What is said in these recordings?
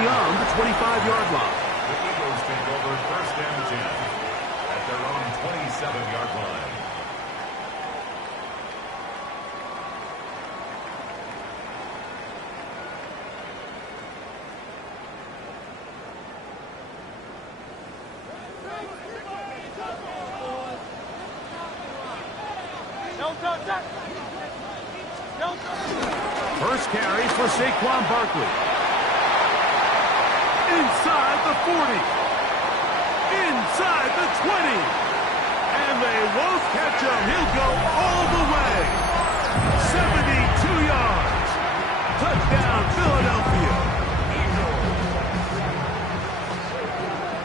beyond the 25-yard line. The Eagles take over first and 10 at their own 27-yard line. First carry for Saquon Barkley. Inside the 40. Inside the 20. And they won't catch him. He'll go all the way. 72 yards. Touchdown, Philadelphia.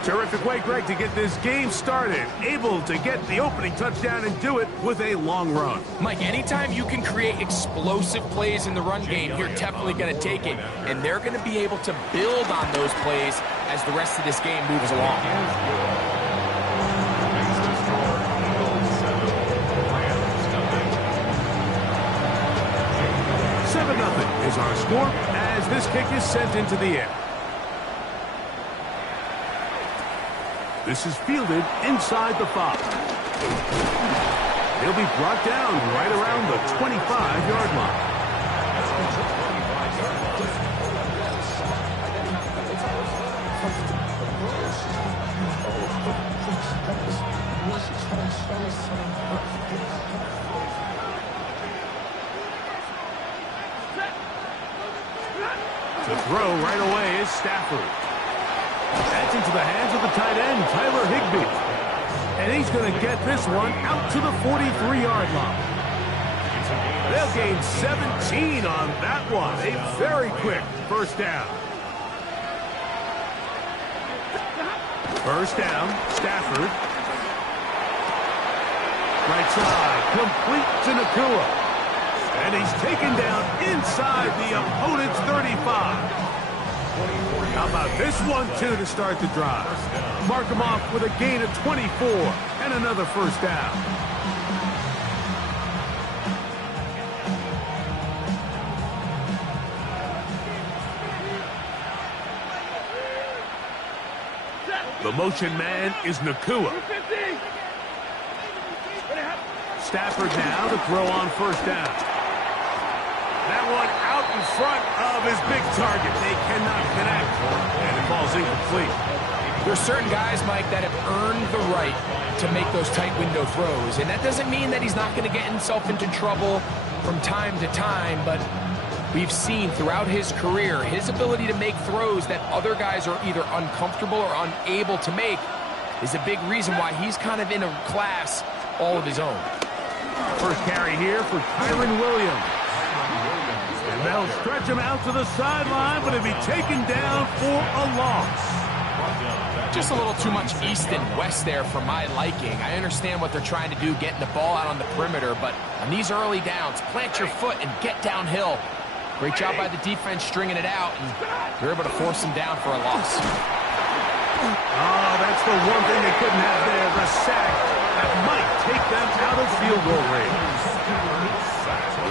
Terrific way, Greg, to get this game started. Able to get the opening touchdown and do it with a long run. Mike, anytime you can create explosive plays in the run game, you're definitely going to take it. And they're going to be able to build on those plays as the rest of this game moves along. 7-0 is our score as this kick is sent into the air. This is fielded inside the 5. He'll be brought down right around the 25-yard line. To throw right away is Stafford. That's into the hands of the tight end, Tyler Higbee. And he's going to get this one out to the 43-yard line. They'll gain 17 on that one. A very quick first down. First down, Stafford. Right side, complete to Nakua. And he's taken down inside the opponent's 35. How about this one, too, to start the drive? Mark him off with a gain of 24 and another first down. The motion man is Nakua. Stafford now to throw on first down. That one out in front of his big target. They cannot connect, and it falls incomplete. There's certain guys, Mike, that have earned the right to make those tight window throws, and that doesn't mean that he's not going to get himself into trouble from time to time, but we've seen throughout his career his ability to make throws that other guys are either uncomfortable or unable to make is a big reason why he's kind of in a class all of his own. First carry here for Kyren Williams. And they'll stretch him out to the sideline, but he'll be taken down for a loss. Just a little too much east and west there for my liking. I understand what they're trying to do, getting the ball out on the perimeter, but on these early downs, plant your foot and get downhill. Great job by the defense stringing it out, and they're able to force him down for a loss. Oh, that's the one thing they couldn't have there, the sack that might take them out of field goal range.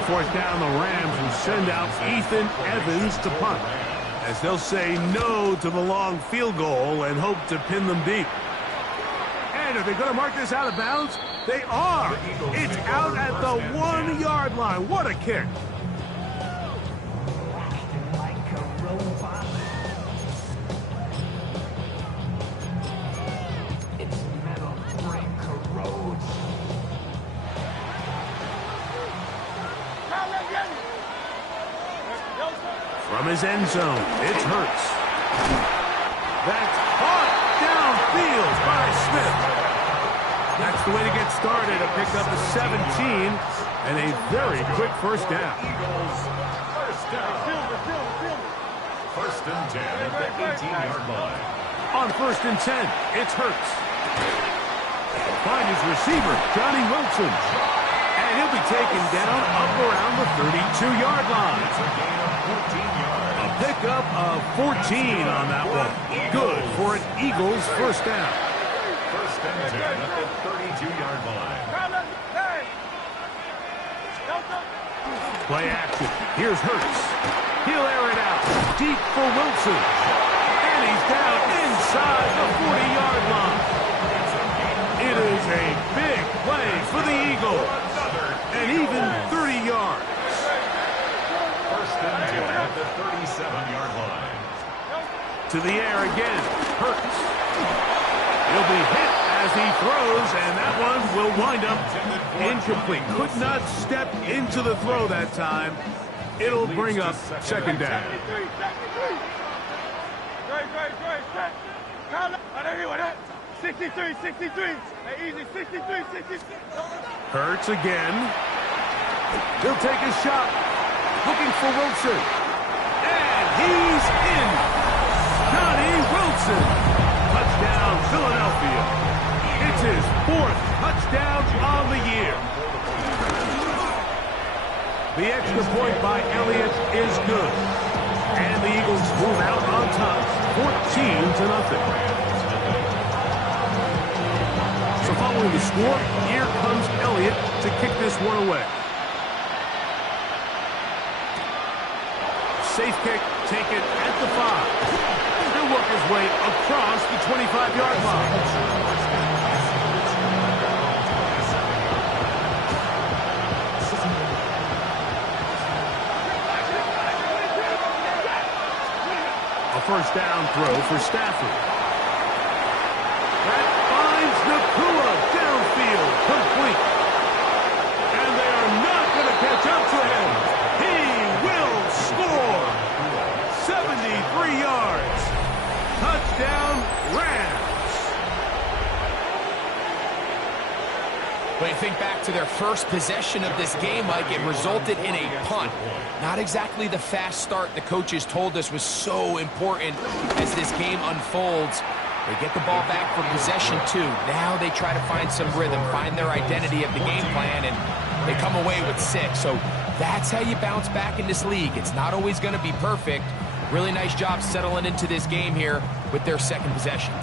Fourth down, the Rams will send out Ethan Evans to punt, as they'll say no to the long field goal and hope to pin them deep. And are they going to mark this out of bounds? They are. It's out at the 1-yard line. What a kick. From his end zone, it's Hurts. That's caught downfield by Smith. That's the way to get started. A pickup of 17 and a very quick first down. First and 10 at the 18-yard line. On first and 10, it's Hurts. Find his receiver, Johnny Wilson. And he'll be taken down up around the 32-yard line. A pickup of 14 on that one. Good for an Eagles first down. First and 10 at the 32-yard line. Play action. Here's Hurts. He'll air it out. Deep for Wilson. And he's down inside the 40-yard line. It is a big play for the Eagles. And even 30 yards. First and 10 at the 37-yard line. To the air again. Hurts. He'll be hit as he throws, and that one will wind up incomplete. Could not step into the throw that time. It'll bring up second down. Hurts again. He'll take a shot. Looking for Wilson. And he's in. Johnny Wilson. Touchdown, Philadelphia. It's his 4th touchdown on the year. The extra point by Elliott is good. And the Eagles move out on top, 14-0. So following the score, here comes Elliott to kick this one away. Safe kick taken at the 5. He'll work his way across the 25-yard line. A first down throw for Stafford. That finds Nakua downfield, complete. And they are not going to catch up to him. He will score. 73 yards. Touchdown, Rams. When you think back to their first possession of this game, Mike, it resulted in a punt. Not exactly the fast start the coaches told us was so important as this game unfolds. They get the ball back for possession 2. Now they try to find some rhythm, find their identity of the game plan, and they come away with 6. So that's how you bounce back in this league. It's not always going to be perfect. Really nice job settling into this game here with their second possession.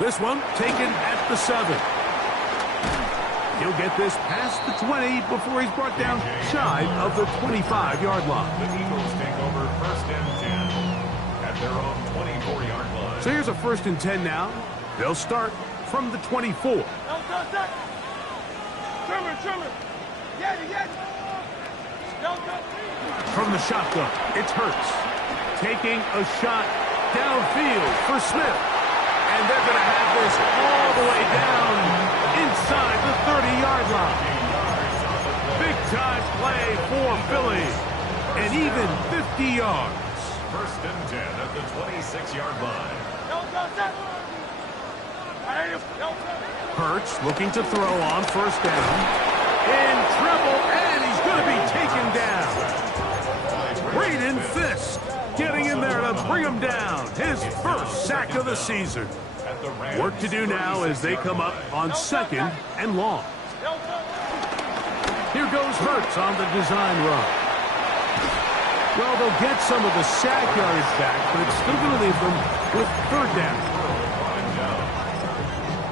This one taken at the 7. He'll get this past the 20 before he's brought down shy of the 25-yard line. The Eagles take over first and 10 at their own 24-yard line. So here's a first and 10 now. They'll start from the 24. From the shotgun, it's Hurts. Taking a shot downfield for Smith. And they're going to have this all the way down inside the 30-yard line. Big-time play for Philly. And even 50 yards. First and 10 at the 26-yard line. Hurts looking to throw on first down. In trouble, and he's going to be taken down. Braden Fisk getting in there to bring him down. His first sack of the season. Work to do now as they come up on second and long. Here goes Hurts on the design run. Well, they'll get some of the sack yards back, but it's still going to leave them with third down.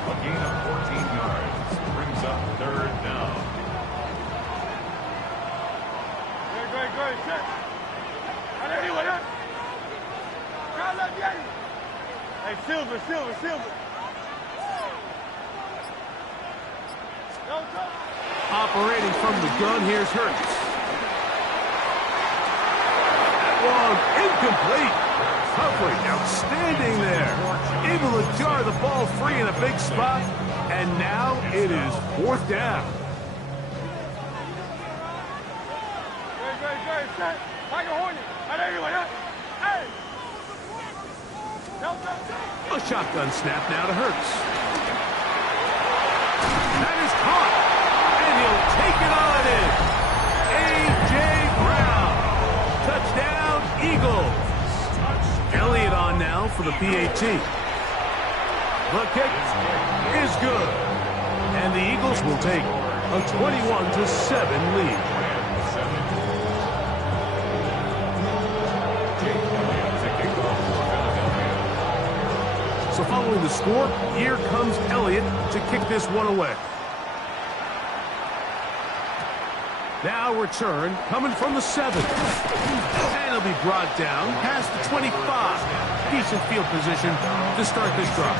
A gain of 14 yards brings up third down. Hey, Silver. Operating from the gun, here's Hurts. That one incomplete. Coverage outstanding there. Able to jar the ball free in a big spot. And now it is fourth down. A shotgun snap now to Hurts. That is caught. And he'll take it on in. A.J. Brown. Touchdown, Eagles. Elliott on now for the PAT. The kick is good. And the Eagles will take a 21-7 lead. So following the score, here comes Elliott to kick this one away. Now return coming from the 7. And he'll be brought down past the 25. Decent field position to start this drive.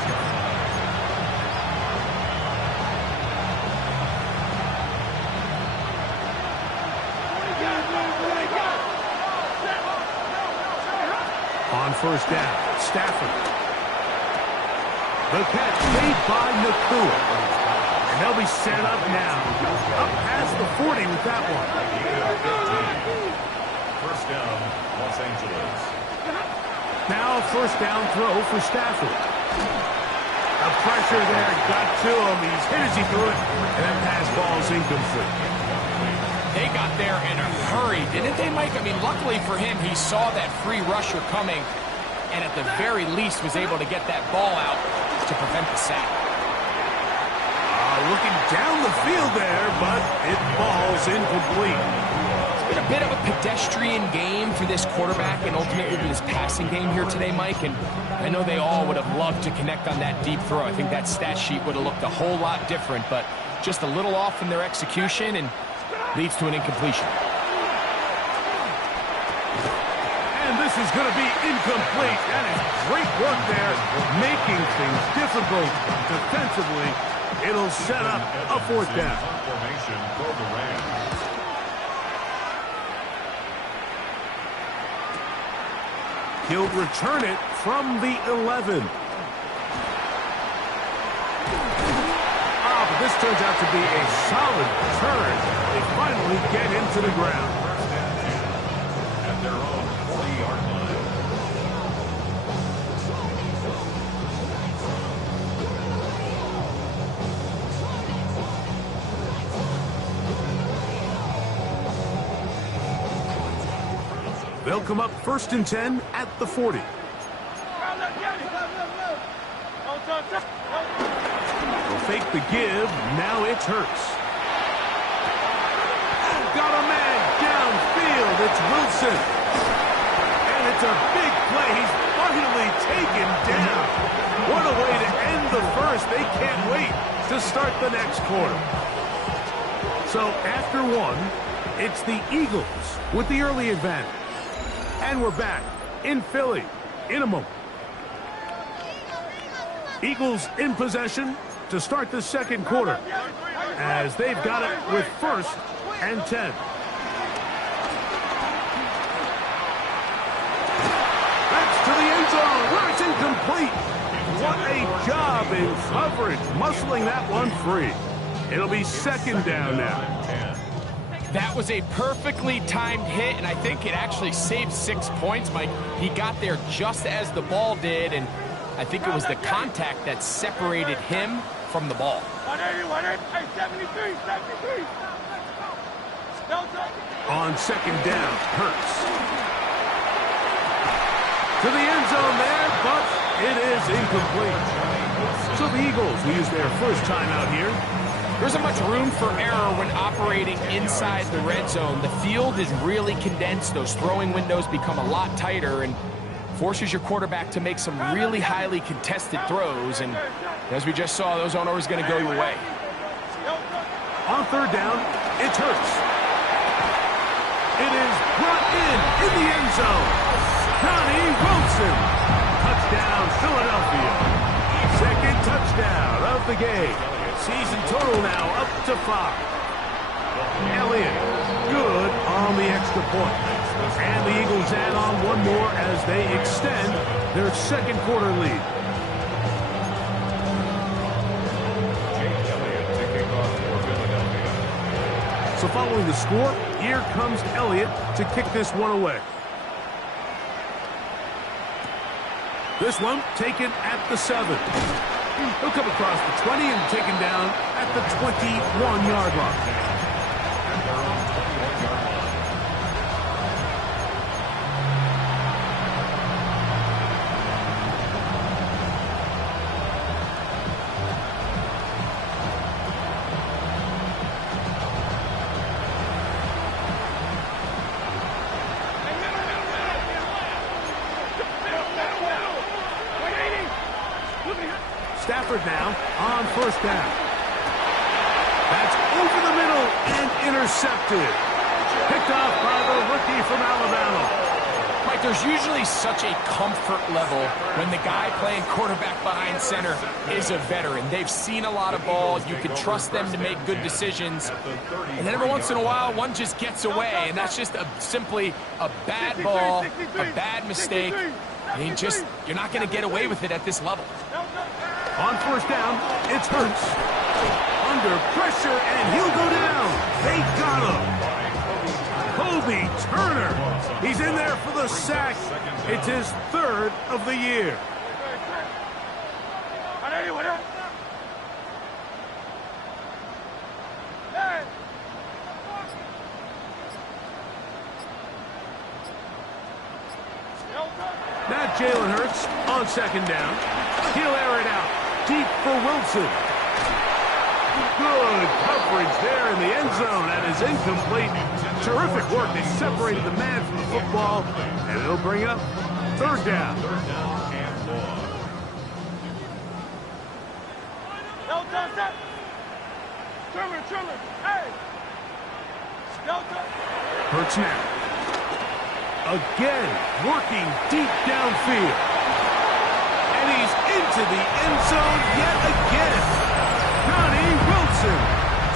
On first down, Stafford. The catch made by Nakua. And they'll be set up now. Up past the 40 with that one. First down, Los Angeles. Now first down throw for Stafford. The pressure there got to him. He's hit as he threw it. And that pass ball's incomplete. They got there in a hurry, didn't they, Mike? I mean, luckily for him, he saw that free rusher coming and at the very least was able to get that ball out to prevent the sack. Looking down the field there, but it falls incomplete. It's been a bit of a pedestrian game for this quarterback and ultimately this passing game here today, Mike. And I know they all would have loved to connect on that deep throw. I think that stat sheet would have looked a whole lot different, but just a little off in their execution and leads to an incompletion. And this is going to be incomplete. That is great work there, making things difficult defensively. It'll set up a fourth down. Formation for the Rams. He'll return it from the 11. But this turns out to be a solid return. They finally get him to the ground. First and 10 at their own 40-yard line. They'll come up first and 10 at the 40. They'll fake the give. Now it's Hurts. Got a man downfield. It's Wilson. And it's a big play. He's finally taken down. What a way to end the first. They can't wait to start the next quarter. So after one, it's the Eagles with the early advantage. And we're back in Philly in a moment. Eagles in possession to start the second quarter as they've got it with first and 10. That's to the end zone where it's incomplete. What a job in coverage, muscling that one free. It'll be second down now. That was a perfectly timed hit, and I think it actually saved 6 points, Mike. He got there just as the ball did, and I think it was the contact that separated him from the ball. 73. On second down, Hurts. To the end zone there, but it is incomplete. So the Eagles will use their first timeout here. There isn't much room for error when operating inside the red zone. The field is really condensed. Those throwing windows become a lot tighter and forces your quarterback to make some really highly contested throws. And as we just saw, those aren't always going to go your way. On third down, it's Hurts. It is brought in the end zone. Johnny Wilson. Touchdown, Philadelphia. Second touchdown of the game. Season total now up to 5. Elliott, good on the extra point. And the Eagles add on one more as they extend their second quarter lead. So following the score, here comes Elliott to kick this one away. This one taken at the 7. He'll come across the 20 and taken down at the 21-yard line. Stafford now on first down. That's over the middle and intercepted. Picked off by the rookie from Alabama. Mike, there's usually such a comfort level when the guy playing quarterback behind center is a veteran. They've seen a lot of ball. You can trust them to make good decisions. And then every once in a while, one just gets away, and that's just simply a bad ball, a bad mistake. And you're not going to get away with it at this level. On first down, it's Hurts. Under pressure, and he'll go down. They got him. Kobe Turner. He's in there for the sack. It's his third of the year. Now Jalen Hurts on second down. He'll air it out deep for Wilson. Good coverage there in the end zone. That is incomplete. Terrific work. They separated the man from the football, and it'll bring up third down. Hurts now. Again, working deep downfield. And he's into the end zone yet again. Johnny Wilson.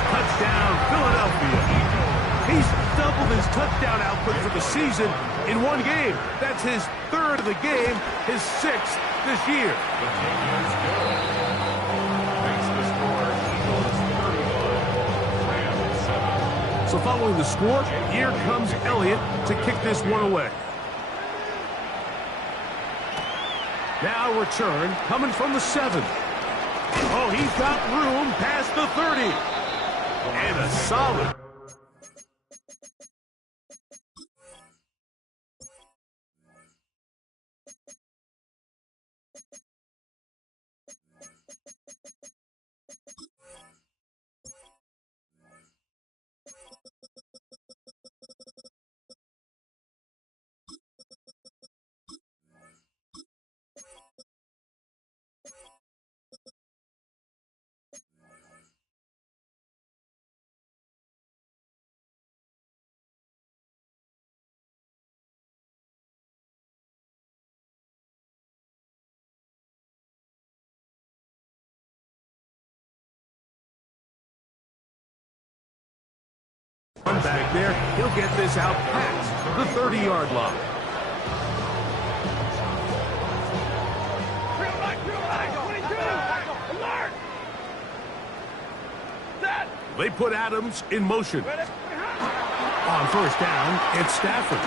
Touchdown, Philadelphia. He's doubled his touchdown output for the season in one game. That's his third of the game, his sixth this year. So following the score, here comes Elliott to kick this one away. Now return coming from the 7. Oh, he's got room past the 30. And a solid. Back there, he'll get this out past the 30-yard line. They put Adams in motion. On first down, it's Stafford.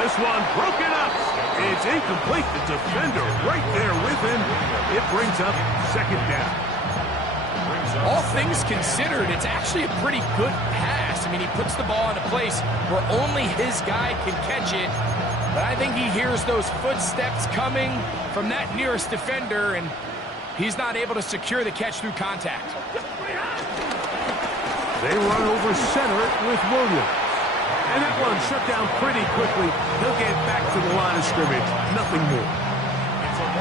This one broken up. It's incomplete. The defender right there with him. It brings up second down. All things considered, it's actually a pretty good pass. I mean, he puts the ball in a place where only his guy can catch it. But I think he hears those footsteps coming from that nearest defender, and he's not able to secure the catch through contact. They run over center with Williams. And that one shut down pretty quickly. He'll get back to the line of scrimmage. Nothing more.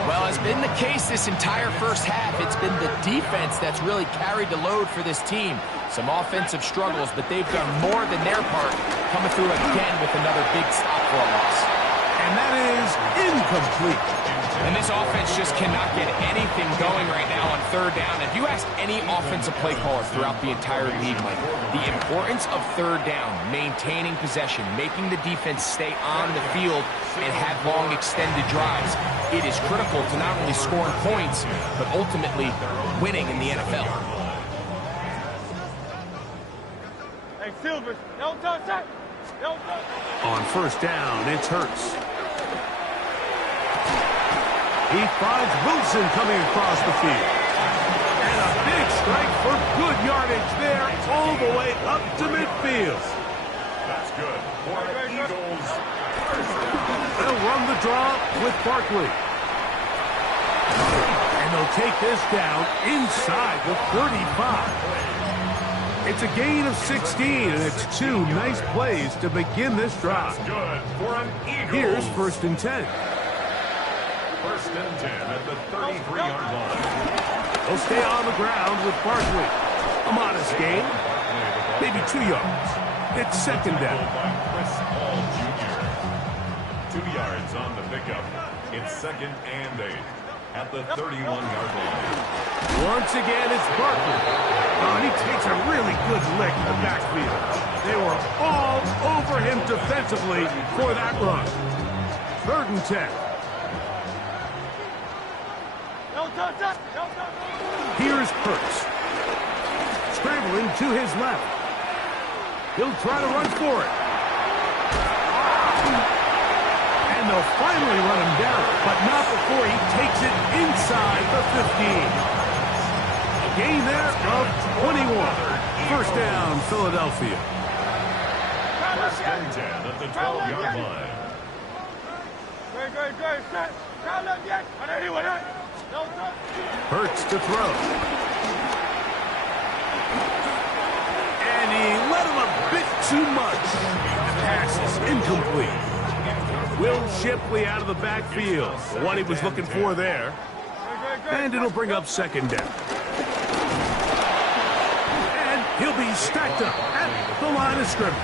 Well, it's been the case this entire first half. It's been the defense that's really carried the load for this team. Some offensive struggles, but they've done more than their part, coming through again with another big stop for a loss. And that is incomplete. And this offense just cannot get anything going right now on third down. If you ask any offensive play caller throughout the entire league, Mike, the importance of third down, maintaining possession, making the defense stay on the field and have long extended drives, it is critical to not only scoring points, but ultimately winning in the NFL. Hey, Silvers, don't touch that. Don't touch. On first down, it's Hurts. He finds Wilson coming across the field. And a big strike for good yardage there all the way up to midfield. That's good. For the Eagles. They'll run the draw with Barkley. And they'll take this down inside the 35. It's a gain of 16, and it's two nice plays to begin this drive. That's good for an Eagles. Here's first and 10. First and 10 at the 33-yard line. They'll stay on the ground with Barkley. A modest gain, maybe 2 yards. It's second down. By Chris Paul Jr. 2 yards on the pickup. It's 2nd and 8 at the 31-yard line. Once again, it's Barkley. Oh, and he takes a really good lick in the backfield. They were all over him defensively for that run. 3rd and 10. Here's Hurts. Scrambling to his left. He'll try to run for it. And they'll finally run him down, but not before he takes it inside the 15. A gain there of 21. 1st down, Philadelphia. 1st and 10 at the 12-yard line. Hurts to throw. And he let him a bit too much. The pass is incomplete. Will Shipley out of the backfield. What he was looking for there. And it'll bring up 2nd down. And he'll be stacked up at the line of scrimmage.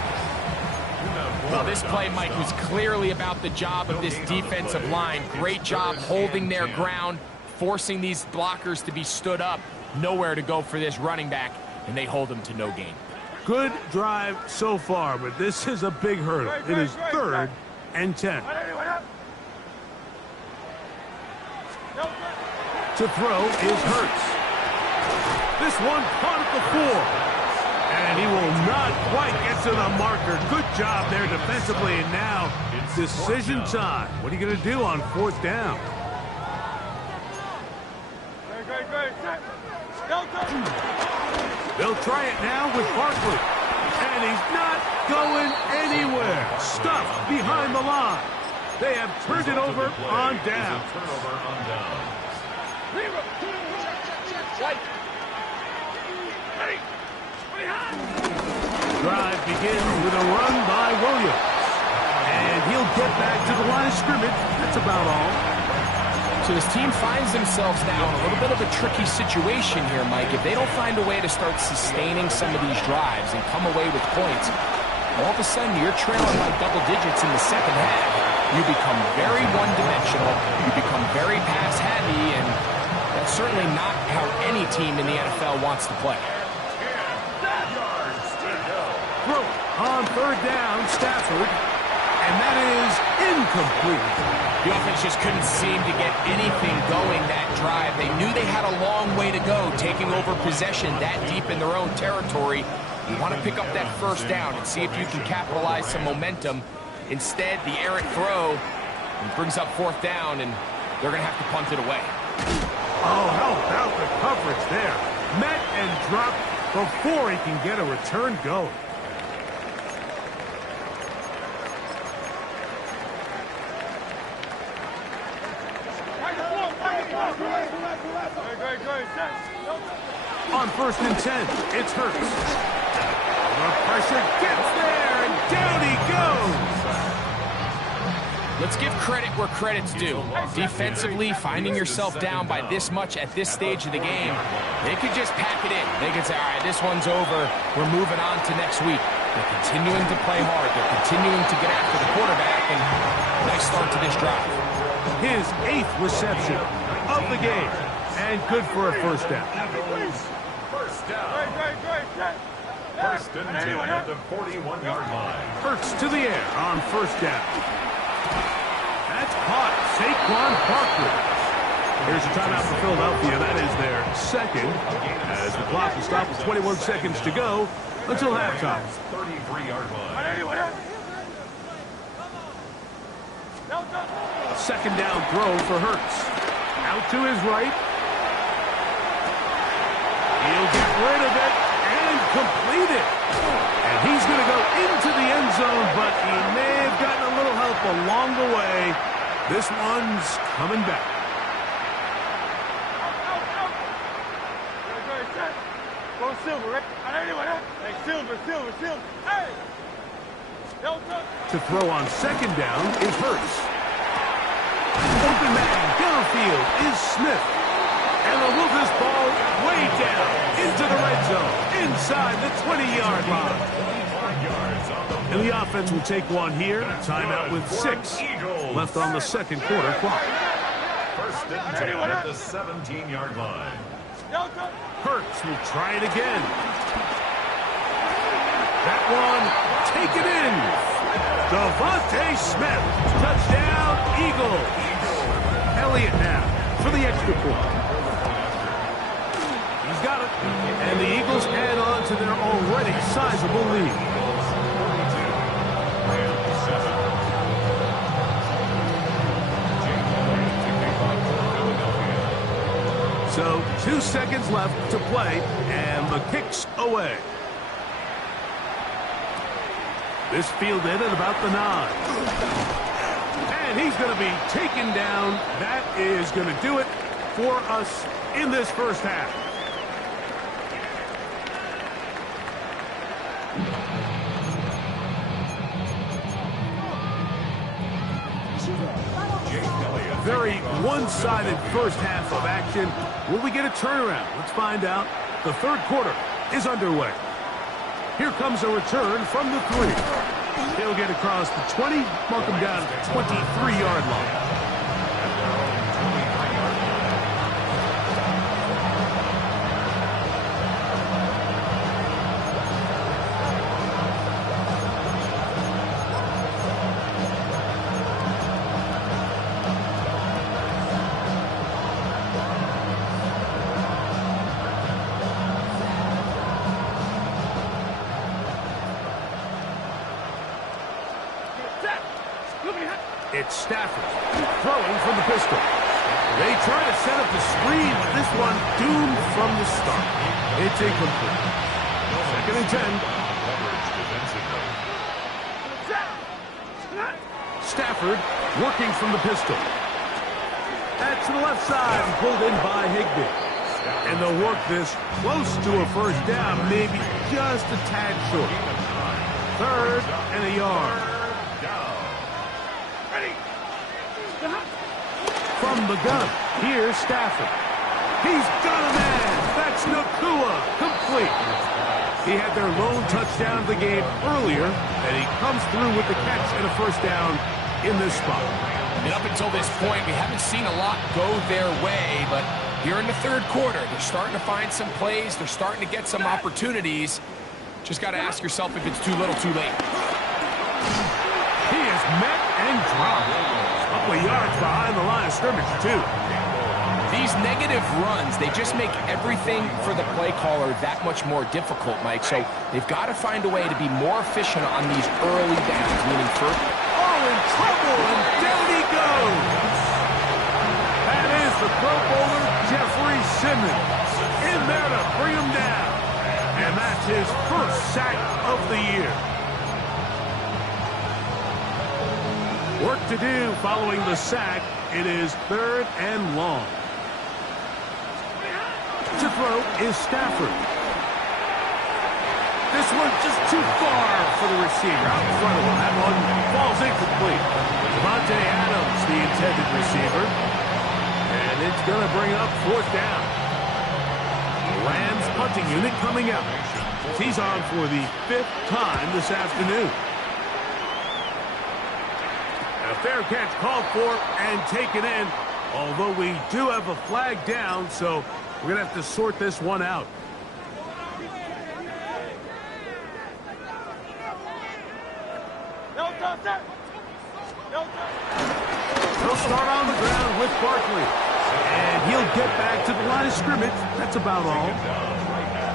Well, this play, Mike, was clearly about the job of this defensive line. Great job holding their ground, forcing these blockers to be stood up. Nowhere to go for this running back, and they hold him to no gain. Good drive so far, but this is a big hurdle. It is 3rd and 10. To throw is Hurts. This one caught at the 4. And he will not quite get to the marker. Good job there defensively, and now it's decision time. What are you going to do on 4th down? They'll try it now with Barkley. And he's not going anywhere. Stuffed behind the line. They have turned it over on down. Turnover on down. Drive begins with a run by Williams. And he'll get back to the line of scrimmage. That's about all. So this team finds themselves now in a little bit of a tricky situation here, Mike. If they don't find a way to start sustaining some of these drives and come away with points, all of a sudden you're trailing by double digits in the 2nd half. You become very one-dimensional. You become very pass-heavy, and that's certainly not how any team in the NFL wants to play. Throw on 3rd down, Stafford, and that is incomplete. The offense just couldn't seem to get anything going that drive. They knew they had a long way to go, taking over possession that deep in their own territory. You want to pick up that 1st down and see if you can capitalize some momentum. Instead, the errant throw brings up 4th down, and they're going to have to punt it away. Oh, how about the coverage there? Met and dropped before he can get a return going. On 1st and 10, it's Hurts. The pressure gets there, and down he goes. Let's give credit where credit's due. Defensively, finding yourself down by this much at this stage of the game, they could just pack it in. They could say, all right, this one's over. We're moving on to next week. They're continuing to play hard. They're continuing to get after the quarterback, and nice start to this drive. His 8th reception of the game, and good for a 1st down. 1st down. 1st and 10 at the 41-yard line. Hurts to the air on 1st down. That's caught. Saquon Barkley. Here's a timeout for Philadelphia. That is their 2nd, as the clock will stop with 21 seconds to go until halftime. 33-yard line. 2nd down throw for Hurts. Out to his right. He'll get rid of it and complete it. And he's going to go into the end zone, but he may have gotten a little help along the way. This one's coming back. Go Silver, right? Hey, Silver. Hey! To throw on 2nd down is Hurts. Open man downfield is Smith. And they'll move this ball way down into the red zone, inside the 20-yard line. yards on the And the offense will take one here. Timeout with 6 left on the second quarter clock. First and 10 at the 17-yard line. Hurts will try it again. That one taken in. Devontae Smith. Touchdown, Eagles. Elliott now for the extra point. He's got it. And the Eagles add on to their already sizable lead. So 2 seconds left to play, and the kick's away. This fielded at about the 9. And he's going to be taken down. That is going to do it for us in this first half. Very one-sided first half of action. Will we get a turnaround? Let's find out. The third quarter is underway. Here comes a return from the 3. He'll get across the 20, mark him down at the 23-yard line. It's Stafford throwing from the pistol. They try to set up the screen, but this one doomed from the start. It's incomplete. Second and 10. Stafford working from the pistol. That's to the left side and pulled in by Higbee. And they'll work this close to a first down, maybe just a tad short. 3rd and a yard. From the gun, here's Stafford. He's got a man. That's Nakua. Complete. He had their lone touchdown of the game earlier, and he comes through with the catch and a first down in this spot. And up until this point, we haven't seen a lot go their way, but here in the third quarter, they're starting to find some plays. They're starting to get some opportunities. Just got to ask yourself if it's too little, too late. He is met and dropped. Couple of yards behind the line of scrimmage, too. These negative runs, they just make everything for the play caller that much more difficult, Mike. So they've got to find a way to be more efficient on these early downs, meaning first. Oh, in trouble, and down he goes. That is the Pro Bowler, Jeffrey Simmons, in there to bring him down. And that's his first sack of the year. Work to do following the sack. It is 3rd and long. To throw is Stafford. This one just too far for the receiver. Out in front of him. That one falls incomplete. Devontae Adams, the intended receiver. And it's going to bring up 4th down. The Rams punting unit coming out. He's on for the 5th time this afternoon. A fair catch called for and taken in, although we do have a flag down, so we're going to have to sort this one out. He'll start on the ground with Barkley, and he'll get back to the line of scrimmage. That's about all.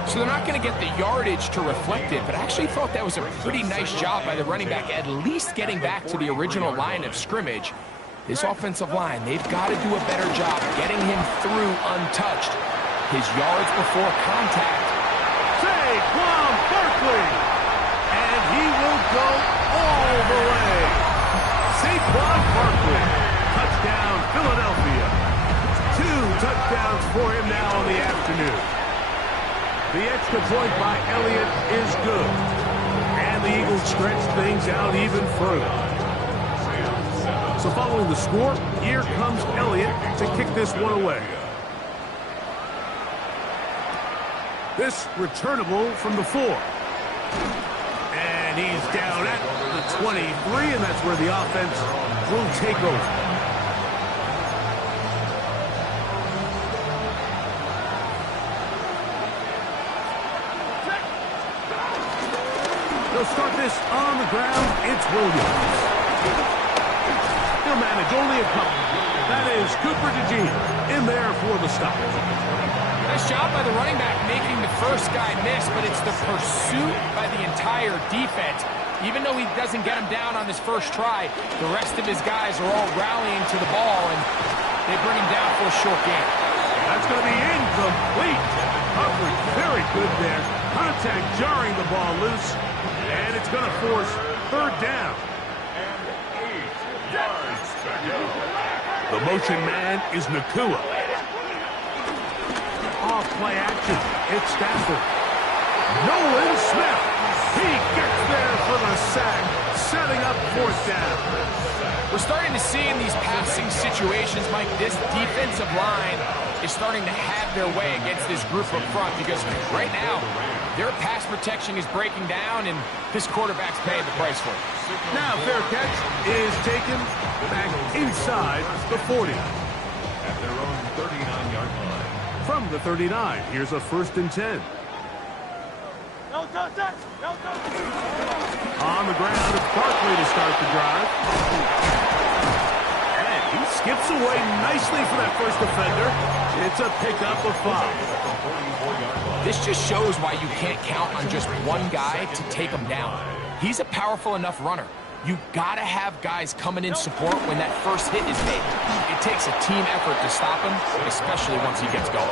So they're not going to get the yardage to reflect it, but I actually thought that was a pretty nice job by the running back, at least getting back to the original line of scrimmage. This offensive line, they've got to do a better job getting him through untouched. His yards before contact. Saquon Barkley, and he will go all the way. Saquon Barkley, touchdown Philadelphia. 2 touchdowns for him now on the afternoon. The extra point by Elliott is good. And the Eagles stretch things out even further. So following the score, here comes Elliott to kick this one away. This returnable from the 4. And he's down at the 23, and that's where the offense will take over. They'll start this on the ground. It's Williams. He'll manage only a couple. That is Cooper DeGene in there for the stop. Nice job by the running back making the first guy miss, but it's the pursuit by the entire defense. Even though he doesn't get him down on his first try, the rest of his guys are all rallying to the ball, and they bring him down for a short game. That's going to be incomplete. Coverage very good there. Contact jarring the ball loose, and it's going to force third down. And 8 yards to go. The motion man is Nakua. Off play action. It's Stafford. Nolan Smith. He gets there for the sack, setting up fourth down. We're starting to see in these passing situations, Mike, this defensive line is starting to have their way against this group up front because right now, their pass protection is breaking down, and this quarterback's paying the price for it. Now, fair catch is taken back inside the 40. At their own 39-yard line. From the 39, here's a 1st and 10. No touch. No touch. On the ground, it's Barkley to start the drive. And he skips away nicely for that first defender. It's a pickup of 5. This just shows why you can't count on just one guy to take him down. He's a powerful enough runner. You gotta have guys coming in support when that first hit is made. It takes a team effort to stop him, especially once he gets going.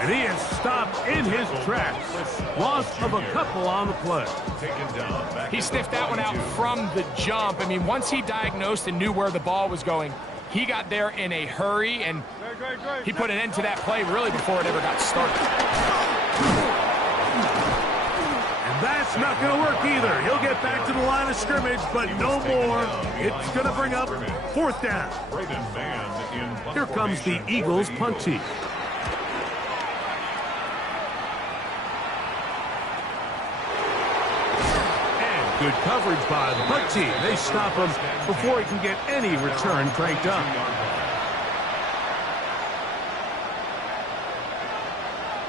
And he is stopped in his tracks. Loss of a couple on the play. He sniffed that one out from the jump. I mean, once he diagnosed and knew where the ball was going, he got there in a hurry, and he put an end to that play really before it ever got started. That's not going to work either. He'll get back to the line of scrimmage, but no more. It's going to bring up fourth down. Here comes the Eagles punt team. And good coverage by the punt team. They stop him before he can get any return cranked up.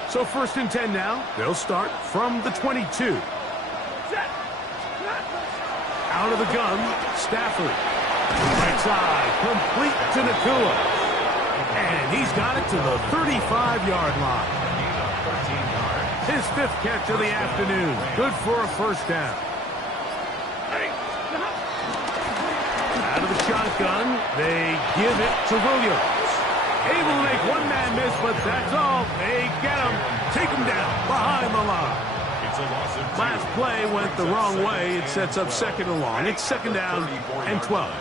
So 1st and 10 now. They'll start from the 22. Out of the gun, Stafford. Right side, complete to Nakua. And he's got it to the 35-yard line. His 5th catch of the afternoon. Good for a first down. Out of the shotgun, they give it to Williams. Able to make one man miss, but that's all. They get him, take him down behind the line. Last play went the wrong way. It sets up 2nd and long. It's 2nd down and 12.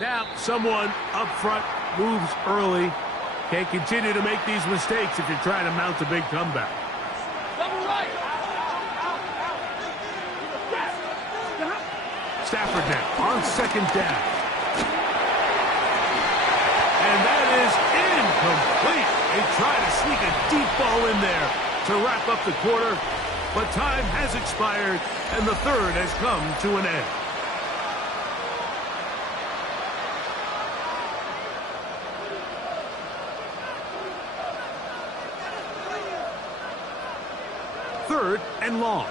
Now, someone up front moves early. Can't continue to make these mistakes if you're trying to mount a big comeback. Stafford now on 2nd down. And that is incomplete. They try to sneak a deep ball in there to wrap up the quarter, but time has expired, and the 3rd has come to an end. Third and long.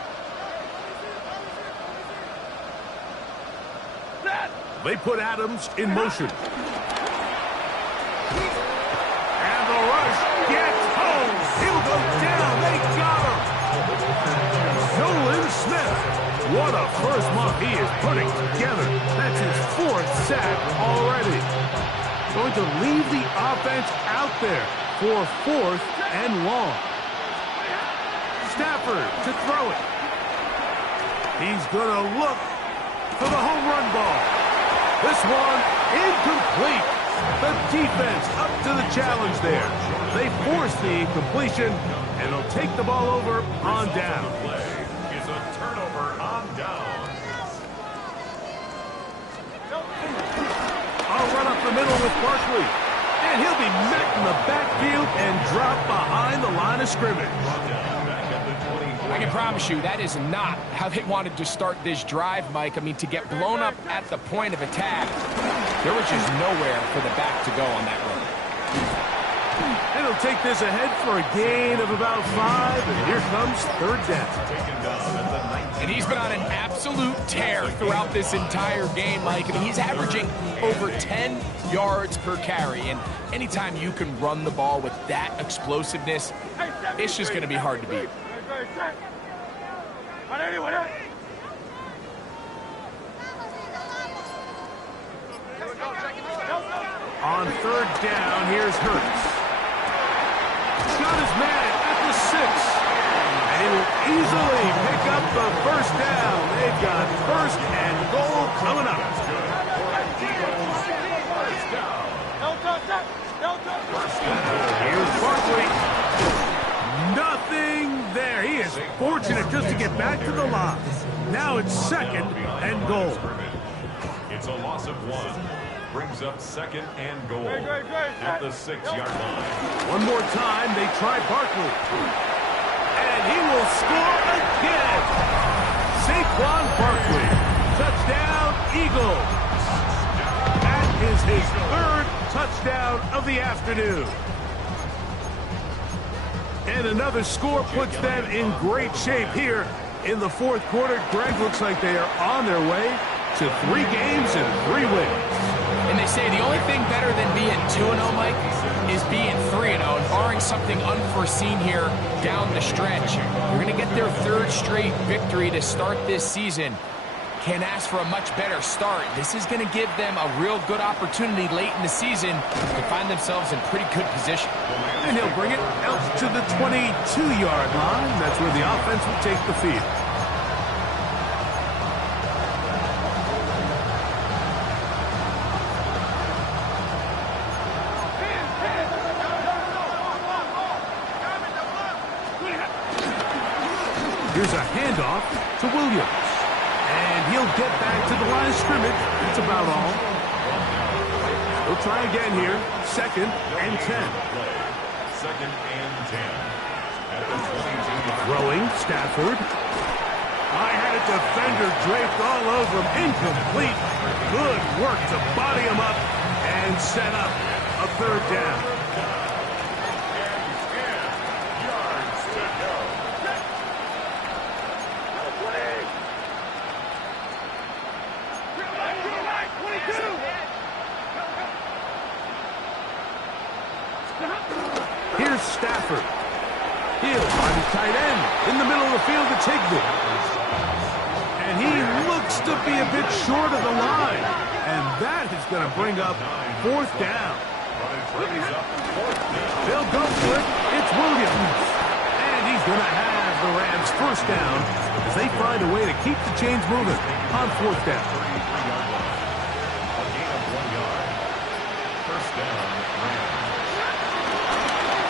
They put Adams in motion. And the rush gets home. He'll go down. They got him. Nolan Smith. What a first month he is putting together. That's his 4th sack already. Going to leave the offense out there for 4th and long. Stafford to throw it. He's going to look for the home run ball. This one incomplete. The defense up to the challenge there. They force the incompletion, and they'll take the ball over on down. It's a turnover on down. I'll run up the middle with Barkley. And he'll be met in the backfield and dropped behind the line of scrimmage. Back at the 25. I can promise you that is not how they wanted to start this drive, Mike. I mean, to get blown up at the point of attack, there was just nowhere for the back to go on that run. And he'll take this ahead for a gain of about 5, and here comes third down. And he's been on an absolute tear throughout this entire game, Mike. I mean, he's averaging over 10 yards per carry, and anytime you can run the ball with that explosiveness, it's just going to be hard to beat. On third down, here's Hurts. Got his man at the 6. And he will easily pick up the first down. They've got first and goal coming up. Here's Barkley. Nothing there. He is fortunate just to get back to the line. Now it's second and goal. It's a loss of 1. Brings up second and goal at the 6-yard line. One more time, they try Barkley. And he will score again. Saquon Barkley. Touchdown, Eagles. That is his 3rd touchdown of the afternoon. And another score puts them in great shape here in the 4th quarter. Greg, looks like they are on their way to 3 games and 3 wins. And they say the only thing better than being 2-0, Mike, is being 3-0. And barring something unforeseen here down the stretch, they're going to get their 3rd straight victory to start this season. Can't ask for a much better start. This is going to give them a real good opportunity late in the season to find themselves in pretty good position. And he'll bring it out to the 22-yard line. That's where the offense will take the field. Here's a handoff to Williams. And he'll get back to the line of scrimmage. That's about all. He'll try again here. 2nd and 10. Second and 10. At the 22. Throwing, Stafford. I had a defender draped all over him. Incomplete. Good work to body him up and set up a 3rd down. Here's Stafford. He'll find his tight end in the middle of the field to Higbee. And he looks to be a bit short of the line. And that is going to bring up 4th down. They'll go for it. It's Williams. And he's going to have the Rams 1st down as they find a way to keep the chains moving on 4th down.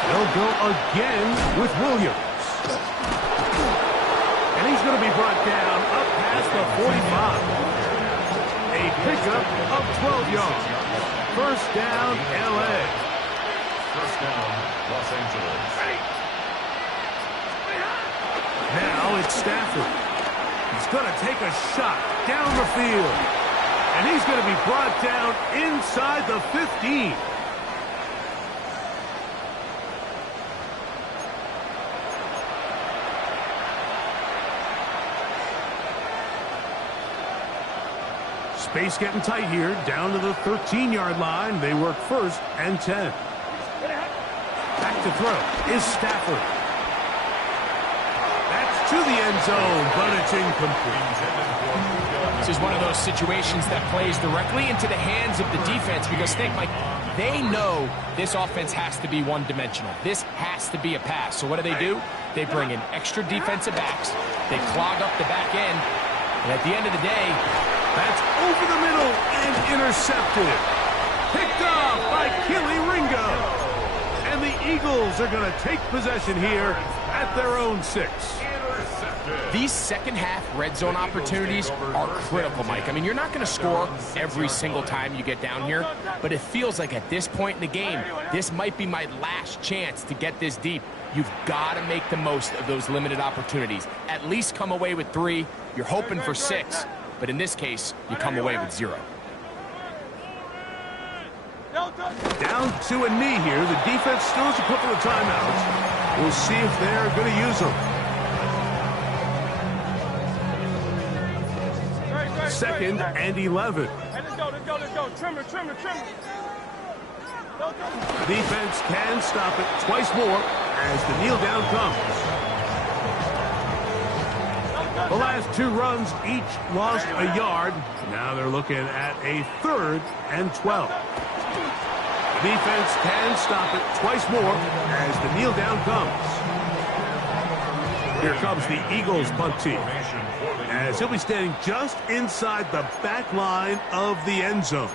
They'll go again with Williams. And he's going to be brought down up past the 45. A pickup of 12 yards. 1st down, L.A. 1st down, Los Angeles. Now it's Stafford. He's going to take a shot down the field. And he's going to be brought down inside the 15. Space getting tight here, down to the 13-yard line. They work 1st and 10. Back to throw is Stafford. That's to the end zone, but it's incomplete. This is one of those situations that plays directly into the hands of the defense because, think, Mike, they know this offense has to be one-dimensional. This has to be a pass. So what do? They bring in extra defensive backs. They clog up the back end. And at the end of the day, that's over the middle and intercepted. Picked off by Killy Ringo. And the Eagles are going to take possession here at their own 6. Intercepted. These second half red zone opportunities are critical, Mike. I mean, you're not going to score every single time you get down here, but it feels like at this point in the game, this might be my last chance to get this deep. You've got to make the most of those limited opportunities. At least come away with 3. You're hoping for 6, but in this case, you come away with 0. Down to a knee here. The defense still has a couple of timeouts. We'll see if they're going to use them. Second and 11. Hey, let's go. Trimmer. Defense can stop it twice more as the kneel down comes. The last 2 runs each lost a yard. Now they're looking at a 3rd and 12. Defense can stop it twice more as the kneel down comes. Here comes the Eagles punt team, as he'll be standing just inside the back line of the end zone.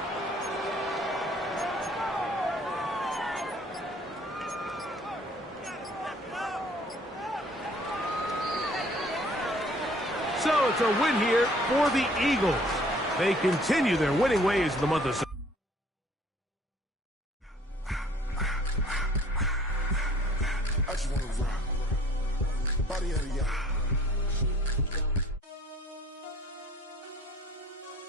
So it's a win here for the Eagles. They continue their winning ways in the month of September. I just want to rock. Body of the